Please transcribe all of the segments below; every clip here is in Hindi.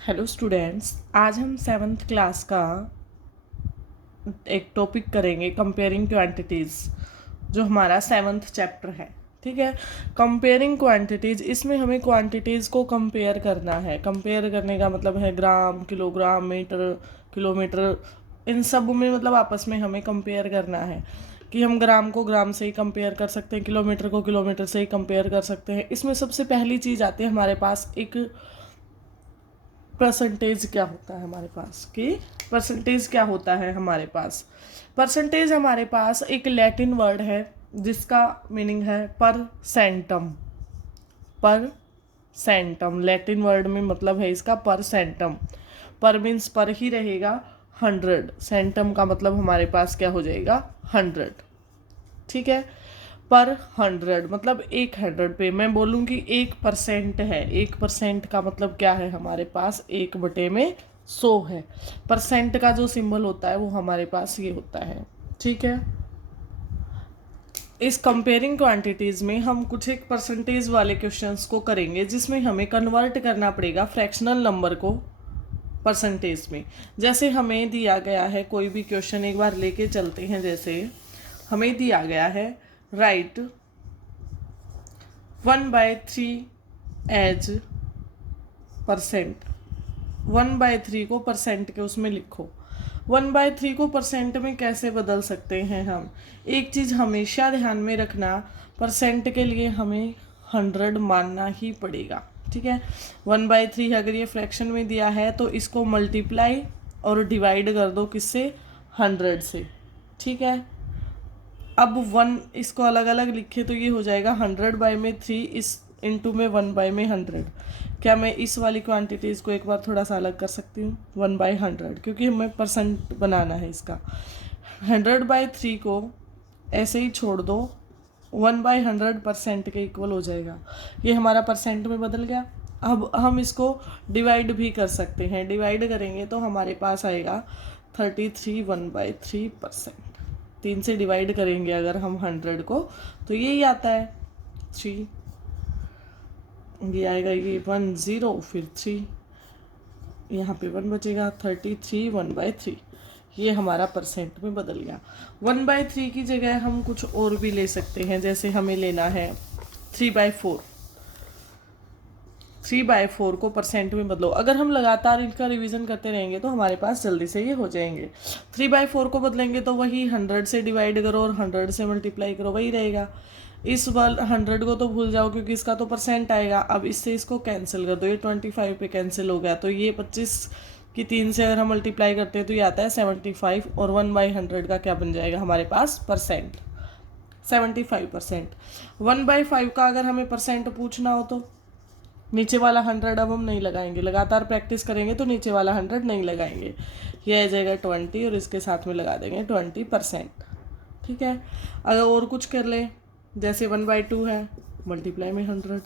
हेलो स्टूडेंट्स, आज हम सेवन्थ क्लास का एक टॉपिक करेंगे कंपेयरिंग क्वांटिटीज़, जो हमारा सेवन्थ चैप्टर है। ठीक है, कंपेयरिंग क्वांटिटीज़, इसमें हमें क्वांटिटीज़ को कंपेयर करना है। कंपेयर करने का मतलब है ग्राम, किलोग्राम, मीटर, किलोमीटर, इन सब में मतलब आपस में हमें कंपेयर करना है कि हम ग्राम को ग्राम से ही कंपेयर कर सकते हैं, किलोमीटर को किलोमीटर से ही कंपेयर कर सकते हैं। इसमें सबसे पहली चीज़ आती है हमारे पास एक परसेंटेज। क्या होता है हमारे पास कि परसेंटेज क्या होता है हमारे पास? परसेंटेज हमारे पास एक लैटिन वर्ड है जिसका मीनिंग है पर सेंटम। पर सेंटम लैटिन वर्ड में मतलब है इसका पर सेंटम। पर मीन्स पर ही रहेगा 100, सेंटम का मतलब हमारे पास क्या हो जाएगा 100। ठीक है, पर 100 मतलब 100 पे मैं बोलूँगी 1% है। 1% का मतलब क्या है हमारे पास? 1/100 है। परसेंट का जो सिंबल होता है वो हमारे पास ये होता है। ठीक है, इस कंपेयरिंग क्वांटिटीज़ में हम कुछ एक परसेंटेज वाले क्वेश्चंस को करेंगे जिसमें हमें कन्वर्ट करना पड़ेगा फ्रैक्शनल नंबर को परसेंटेज में। जैसे हमें दिया गया है कोई भी क्वेश्चन, एक बार लेके चलते हैं। जैसे हमें दिया गया है राइट 1/3 एज परसेंट। 1/3 को परसेंट के उसमें लिखो। 1/3 को परसेंट में कैसे बदल सकते हैं हम? एक चीज़ हमेशा ध्यान में रखना, परसेंट के लिए हमें 100 मानना ही पड़ेगा। ठीक है, 1/3 अगर ये फ्रैक्शन में दिया है तो इसको मल्टीप्लाई और डिवाइड कर दो किससे? 100 से। ठीक है, अब 1 इसको अलग अलग लिखे तो ये हो जाएगा 100/3 इस इंटू में 1/100। क्या मैं इस वाली क्वांटिटीज़ को एक बार थोड़ा सा अलग कर सकती हूँ? 1/100, क्योंकि हमें परसेंट बनाना है इसका। 100/3 को ऐसे ही छोड़ दो, 1/100% के इक्वल हो जाएगा। ये हमारा परसेंट में बदल गया। अब हम इसको डिवाइड भी कर सकते हैं। डिवाइड करेंगे तो हमारे पास आएगा 33 1/3%। 3 से डिवाइड करेंगे अगर हम 100 को तो यही आता है 3। ये आएगा ये 10 फिर 3, यहाँ पे 1 बचेगा। 33 1/3, ये हमारा परसेंट में बदल गया। 1/3 की जगह हम कुछ और भी ले सकते हैं। जैसे हमें लेना है 3/4। 3/4 को परसेंट में बदलो। अगर हम लगातार इनका रिवीजन करते रहेंगे तो हमारे पास जल्दी से ये हो जाएंगे। 3/4 को बदलेंगे तो वही 100 से डिवाइड करो और 100 से मल्टीप्लाई करो, वही रहेगा। इस बार 100 को तो भूल जाओ क्योंकि इसका तो परसेंट आएगा। अब इससे इसको कैंसिल कर दो, ये 25 पे कैंसिल हो गया। तो ये 25 की 3 से अगर हम मल्टीप्लाई करते हैं तो ये आता है 75, और 1/100 का क्या बन जाएगा हमारे पास? परसेंट 75%। 1/5 का अगर हमें परसेंट पूछना हो तो नीचे वाला 100 अब हम नहीं लगाएंगे। लगातार प्रैक्टिस करेंगे तो नीचे वाला 100 नहीं लगाएंगे। ये आ जाएगा 20 और इसके साथ में लगा देंगे 20%। ठीक है, अगर और कुछ कर ले, जैसे 1/2 है, मल्टीप्लाई में 100,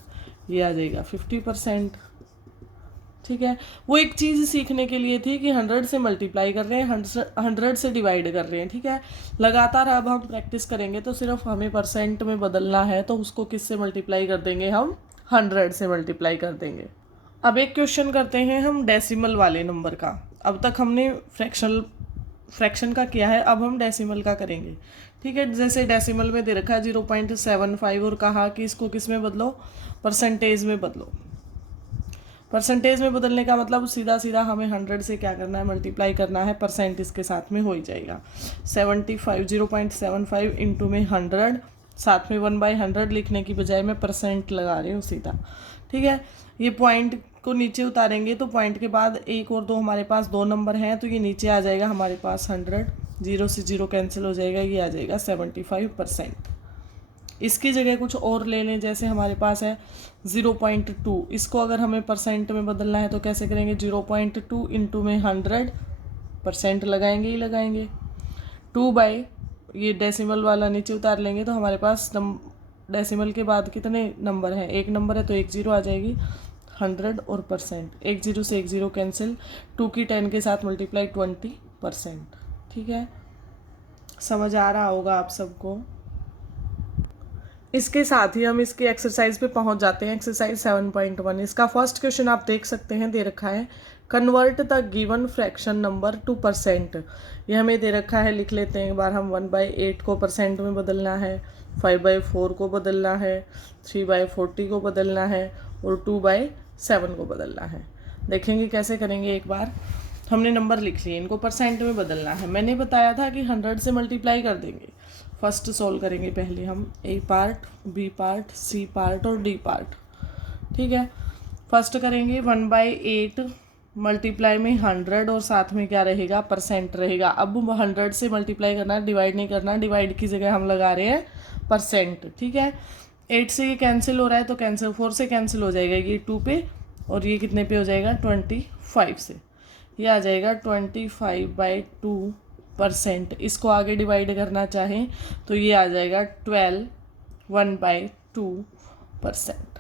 ये आ जाएगा 50%। ठीक है, वो एक चीज़ सीखने के लिए थी कि 100 से मल्टीप्लाई कर रहे हैं, 100 से डिवाइड कर रहे हैं। ठीक है, लगातार अब हम प्रैक्टिस करेंगे तो सिर्फ हमें परसेंट में बदलना है, तो उसको किससे मल्टीप्लाई कर देंगे? हम 100 से मल्टीप्लाई कर देंगे। अब एक क्वेश्चन करते हैं हम डेसिमल वाले नंबर का। अब तक हमने फ्रैक्शन का किया है, अब हम डेसिमल का करेंगे। ठीक है, जैसे डेसिमल में दे रखा है 0.75 और कहा कि इसको किस में बदलो? परसेंटेज में बदलो। परसेंटेज में बदलने का मतलब सीधा सीधा हमें 100 से क्या करना है? मल्टीप्लाई करना है, परसेंट इसके साथ में हो ही जाएगा। 0.75 इंटू में 100, साथ में 1/100 लिखने की बजाय मैं परसेंट लगा रही हूँ सीधा। ठीक है, ये पॉइंट को नीचे उतारेंगे तो पॉइंट के बाद 1 और 2 हमारे पास 2 नंबर हैं, तो ये नीचे आ जाएगा हमारे पास 100। 0 से 0 कैंसिल हो जाएगा, ये आ जाएगा 75%। इसकी जगह कुछ और ले लें, जैसे हमारे पास है 0.2। इसको अगर हमें परसेंट में बदलना है तो कैसे करेंगे? 0.2 इंटू में 100, परसेंट लगाएंगे ही लगाएंगे। 2 बाई ये डेसिमल वाला नीचे उतार लेंगे तो हमारे पास डेसिमल के बाद कितने नंबर हैं? 1 नंबर है तो 1 0 आ जाएगी। 100 और परसेंट, 1 0 से 1 0 कैंसिल, 2 की 10 के साथ मल्टीप्लाई 20%। ठीक है, समझ आ रहा होगा आप सबको? इसके साथ ही हम इसके एक्सरसाइज पे पहुंच जाते हैं। एक्सरसाइज 7.1, इसका फर्स्ट क्वेश्चन आप देख सकते हैं, दे रखा है convert the given fraction number two percent. ये हमें दे रखा है, लिख लेते हैं एक बार हम। 1/8 को परसेंट में बदलना है, 5/4 को बदलना है, 3/40 को बदलना है और 2/7 को बदलना है। देखेंगे कैसे करेंगे। एक बार हमने नंबर लिख लिए, इनको परसेंट में बदलना है। मैंने बताया था कि 100 से मल्टीप्लाई कर देंगे। फर्स्ट सोल्व करेंगे पहले हम A part, B part, C part और डी पार्ट। ठीक है, फर्स्ट करेंगे 1/8 मल्टीप्लाई में 100 और साथ में क्या रहेगा, परसेंट रहेगा। अब 100 से मल्टीप्लाई करना, डिवाइड नहीं करना, डिवाइड की जगह हम लगा रहे हैं परसेंट। ठीक है, 8 से ये कैंसिल हो रहा है तो कैंसिल, 4 से कैंसिल हो जाएगा ये 2 पे, और ये कितने पे हो जाएगा 25 से। ये आ जाएगा 25/2%। इसको आगे डिवाइड करना चाहें तो ये आ जाएगा 12 1/2%।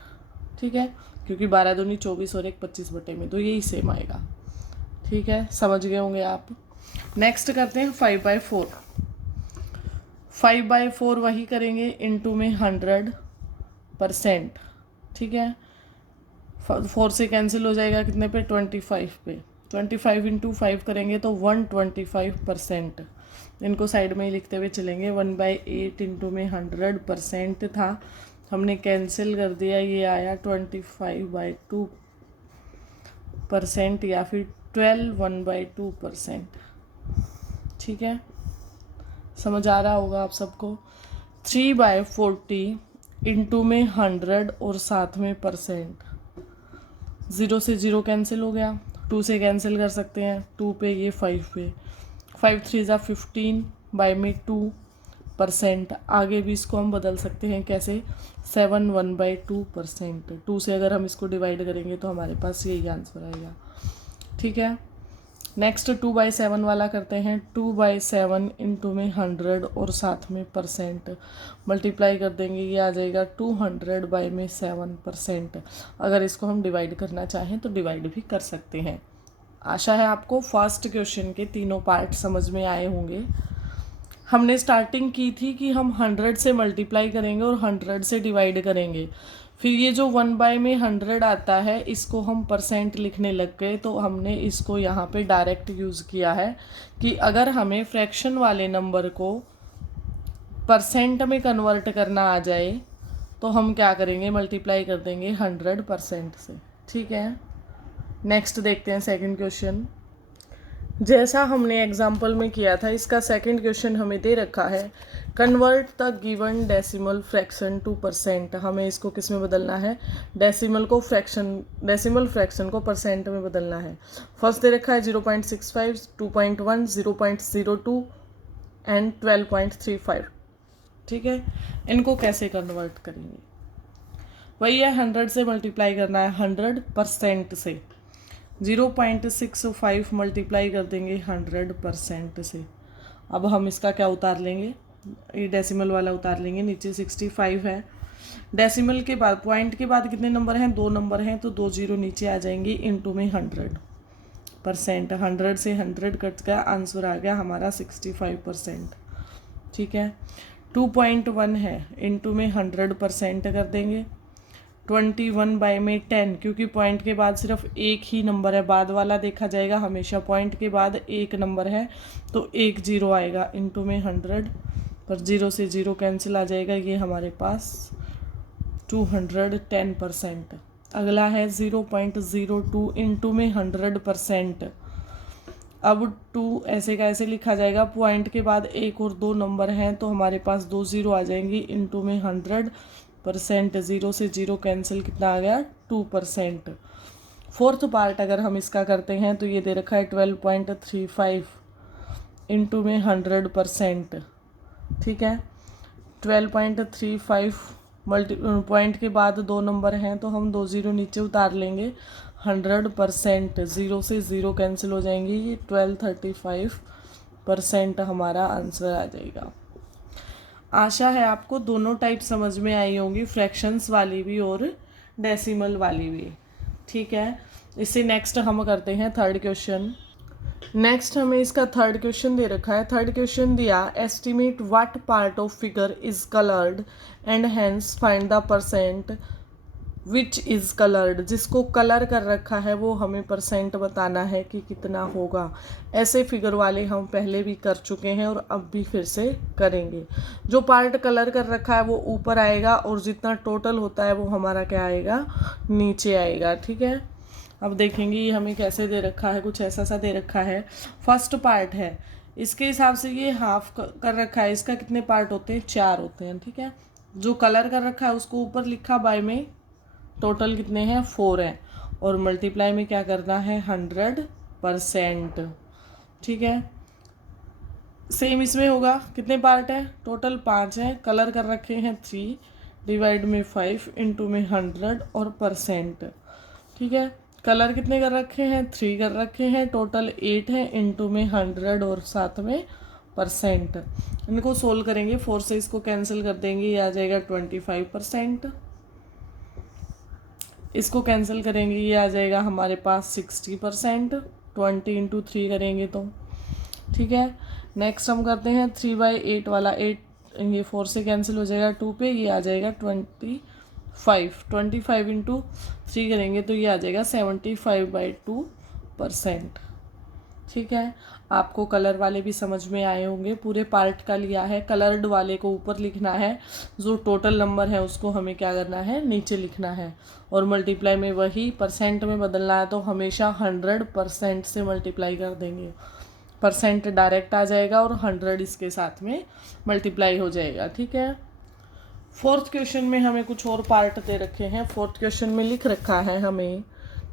ठीक है, क्योंकि 12 दूनी 24 और 1 25 बटे में, तो यही सेम आएगा। ठीक है, समझ गए होंगे आप। नेक्स्ट करते हैं 5/4। 5/4 वही करेंगे, इनटू में 100%। ठीक है, 4 से कैंसिल हो जाएगा कितने पे, 25 पे। 25 × 5 करेंगे तो 125%। इनको साइड में ही लिखते हुए चलेंगे। 1/8 इनटू में 100% था, हमने कैंसिल कर दिया, ये आया 25/2% या फिर 12 1/2%। ठीक है, समझ आ रहा होगा आप सबको। 3/40 इनटू में 100 और साथ में परसेंट। 0 से 0 कैंसिल हो गया, 2 से कैंसिल कर सकते हैं, 2 पे ये 5 पे, 5 3 ज़ा 15 बाय में 2%। आगे भी इसको हम बदल सकते हैं कैसे, 7 1/2%। 2 से अगर हम इसको डिवाइड करेंगे तो हमारे पास यही आंसर आएगा। ठीक है, नेक्स्ट 2/7 वाला करते हैं। 2/7 इनटू में 100 और साथ में परसेंट मल्टीप्लाई कर देंगे, ये आ जाएगा 200/7%। अगर इसको हम डिवाइड करना चाहें तो डिवाइड भी कर सकते हैं। आशा है आपको फर्स्ट क्वेश्चन के तीनों पार्ट समझ में आए होंगे। हमने स्टार्टिंग की थी कि हम 100 से मल्टीप्लाई करेंगे और 100 से डिवाइड करेंगे। फिर ये जो 1 में 100 आता है, इसको हम परसेंट लिखने लग गए, तो हमने इसको यहाँ पे डायरेक्ट यूज़ किया है कि अगर हमें फ्रैक्शन वाले नंबर को परसेंट में कन्वर्ट करना आ जाए तो हम क्या करेंगे, मल्टीप्लाई कर देंगे 100% से। ठीक है, नेक्स्ट देखते हैं सेकंड क्वेश्चन। जैसा हमने एग्जाम्पल में किया था, इसका सेकंड क्वेश्चन हमें दे रखा है convert the given decimal fraction two percent. हमें इसको किस में बदलना है, डेसिमल फ्रैक्शन को परसेंट में बदलना है। फर्स्ट दे रखा है 0.65, 2.1, 0.02 एंड 12.35। ठीक है, इनको कैसे कन्वर्ट करेंगे, वही है 100 से मल्टीप्लाई करना है 100% से। 0.65 मल्टीप्लाई कर देंगे 100% से। अब हम इसका क्या उतार लेंगे, ये डेसिमल वाला उतार लेंगे, नीचे 65 है। डेसिमल के बाद, पॉइंट के बाद कितने नंबर हैं, 2 नंबर हैं, तो 2 0 नीचे आ जाएंगे, इनटू में 100%। 100 से 100 कट का आंसर आ गया हमारा 65%। ठीक है, 2.1 है, इनटू में 100% कर देंगे। 21/10, क्योंकि पॉइंट के बाद सिर्फ एक ही नंबर है, बाद वाला देखा जाएगा हमेशा, पॉइंट के बाद एक नंबर है तो 1 0 आएगा, इनटू में 100, पर 0 से 0 कैंसिल आ जाएगा, ये हमारे पास 210%। अगला है 0.02 इनटू में 100%। अब 2 ऐसे का ऐसे लिखा जाएगा, पॉइंट के बाद 1 और 2 नंबर हैं तो हमारे पास 2 0 आ जाएंगी, इनटू में 100%। 0 से 0 कैंसिल, कितना आ गया 2%। फोर्थ पार्ट अगर हम इसका करते हैं तो ये दे रखा है 12.35 इनटू में 100%। ठीक है, 12.35 पॉइंट के बाद 2 नंबर हैं तो हम 2 0 नीचे उतार लेंगे, 100%। 0 से 0 कैंसिल हो जाएंगी, ये 1235% हमारा आंसर आ जाएगा। आशा है आपको दोनों टाइप समझ में आई होंगी, फ्रैक्शंस वाली भी और डेसिमल वाली भी। ठीक है, इससे नेक्स्ट हम करते हैं थर्ड क्वेश्चन। नेक्स्ट हमें इसका थर्ड क्वेश्चन दे रखा है। थर्ड क्वेश्चन दिया, estimate what part of figure is coloured and hence find the percent which is coloured. जिसको कलर कर रखा है वो हमें परसेंट बताना है कि कितना होगा। ऐसे फिगर वाले हम पहले भी कर चुके हैं और अब भी फिर से करेंगे। जो पार्ट कलर कर रखा है वो ऊपर आएगा और जितना टोटल होता है वो हमारा क्या आएगा, नीचे आएगा। ठीक है, अब देखेंगे ये हमें कैसे दे रखा है। कुछ ऐसा सा दे रखा है। फर्स्ट पार्ट है, इसके हिसाब से ये हाफ कर रखा है। इसका कितने पार्ट होते हैं, 4 होते हैं। ठीक है, जो कलर कर रखा है उसको ऊपर लिखा बाय में, टोटल कितने हैं, 4 हैं, और मल्टीप्लाई में क्या करना है, 100%। ठीक है, सेम इसमें होगा। कितने पार्ट हैं, टोटल 5 हैं, कलर कर रखे हैं 3, डिवाइड में 5, इंटू में 100 और परसेंट। ठीक है, कलर कितने कर रखे हैं, 3 कर रखे हैं, टोटल 8 है, इंटू में 100 और साथ में परसेंट। इनको सोल्व करेंगे, 4 से इसको कैंसिल कर देंगे, ये आ जाएगा 25%। इसको कैंसिल करेंगे, ये आ जाएगा हमारे पास 60%। 20 इंटू 3 करेंगे तो। ठीक है, नेक्स्ट हम करते हैं 3/8 वाला। 8 ये 4 से कैंसिल हो जाएगा 2 पे, ये आ जाएगा 25। 25 इंटू 3 करेंगे तो ये आ जाएगा 75/2%। ठीक है, आपको कलर वाले भी समझ में आए होंगे। पूरे पार्ट का लिया है, कलर्ड वाले को ऊपर लिखना है, जो टोटल नंबर है उसको हमें क्या करना है, नीचे लिखना है, और मल्टीप्लाई में वही परसेंट में बदलना है तो हमेशा 100% से मल्टीप्लाई कर देंगे। परसेंट डायरेक्ट आ जाएगा और 100 इसके साथ में मल्टीप्लाई हो जाएगा। ठीक है, फोर्थ क्वेश्चन में हमें कुछ और पार्ट दे रखे हैं। फोर्थ क्वेश्चन में लिख रखा है हमें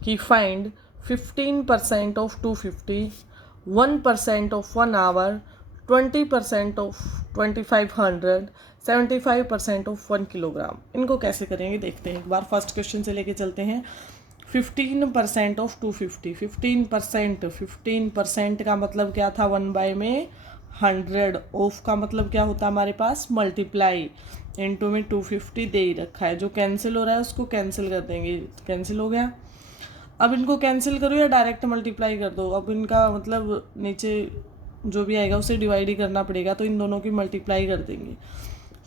कि find 15% of 250, 1% of 1 hour, 20% of 2500, 75% of 1 kilogram. इनको कैसे करेंगे देखते हैं एक बार। फर्स्ट क्वेश्चन से लेके चलते हैं। 15% ऑफ 250, 15% का मतलब क्या था, 1 में 100, ऑफ का मतलब क्या होता है हमारे पास, मल्टीप्लाई, इंटू में 250 दे ही रखा है। जो कैंसिल हो रहा है उसको कैंसिल कर देंगे, कैंसिल हो गया। अब इनको कैंसिल करो या डायरेक्ट मल्टीप्लाई कर दो, अब इनका मतलब नीचे जो भी आएगा उसे डिवाइड ही करना पड़ेगा, तो इन दोनों की मल्टीप्लाई कर देंगे।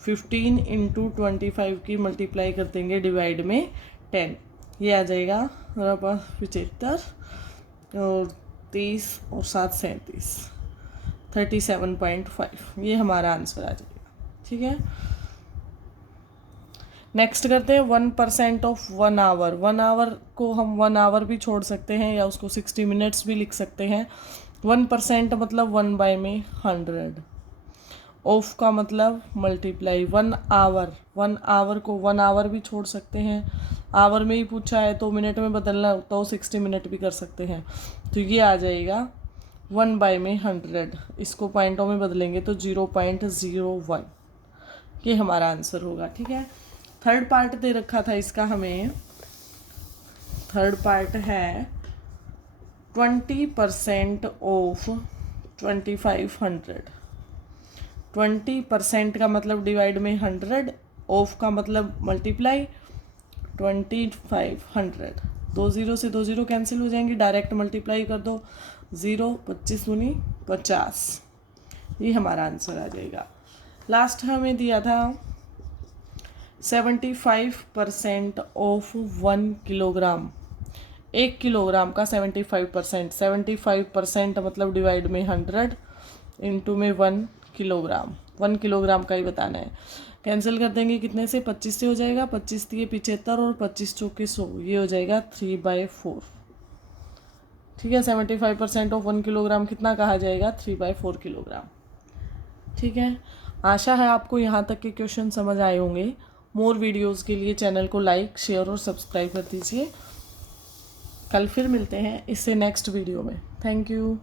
15 इंटू 25 की मल्टीप्लाई कर देंगे डिवाइड में 10, ये आ जाएगा हमारे पास 75 और 30 और 7 37, 37.5, ये हमारा आंसर आ जाएगा। ठीक है, नेक्स्ट करते हैं 1% ऑफ 1 आवर। 1 आवर को हम 1 आवर भी छोड़ सकते हैं या उसको 60 मिनट्स भी लिख सकते हैं। 1% मतलब 1 में 100, ऑफ का मतलब मल्टीप्लाई। 1 आवर को 1 आवर भी छोड़ सकते हैं, आवर में ही पूछा है तो मिनट में बदलना तो 60 मिनट भी कर सकते हैं। तो ये आ जाएगा 1 में 100, इसको पॉइंटों में बदलेंगे तो 0.01, ये हमारा आंसर होगा। ठीक है, थर्ड पार्ट दे रखा था इसका हमें। थर्ड पार्ट है 20% ऑफ 2500। 20% का मतलब डिवाइड में 100, ऑफ का मतलब मल्टीप्लाई 2500। 2 0 से 2 0 कैंसिल हो जाएंगे, डायरेक्ट मल्टीप्लाई कर दो, 0 25 दूनी 50, ये हमारा आंसर आ जाएगा। लास्ट हमें दिया था 75% ऑफ 1 किलोग्राम। 1 किलोग्राम का 75% मतलब डिवाइड में 100, इंटू में 1 किलोग्राम। 1 किलोग्राम का ही बताना है। कैंसिल कर देंगे कितने से, 25 से हो जाएगा, 25 दिए 75 और 25 चौके 100, ये हो जाएगा 3/4। ठीक है, 75% ऑफ 1 किलोग्राम कितना कहा जाएगा, 3/4 किलोग्राम। ठीक है, आशा है आपको यहाँ तक के क्वेश्चन समझ आए होंगे। मोर वीडियोस के लिए चैनल को लाइक, शेयर और सब्सक्राइब कर दीजिए। कल फिर मिलते हैं इससे नेक्स्ट वीडियो में। Thank you.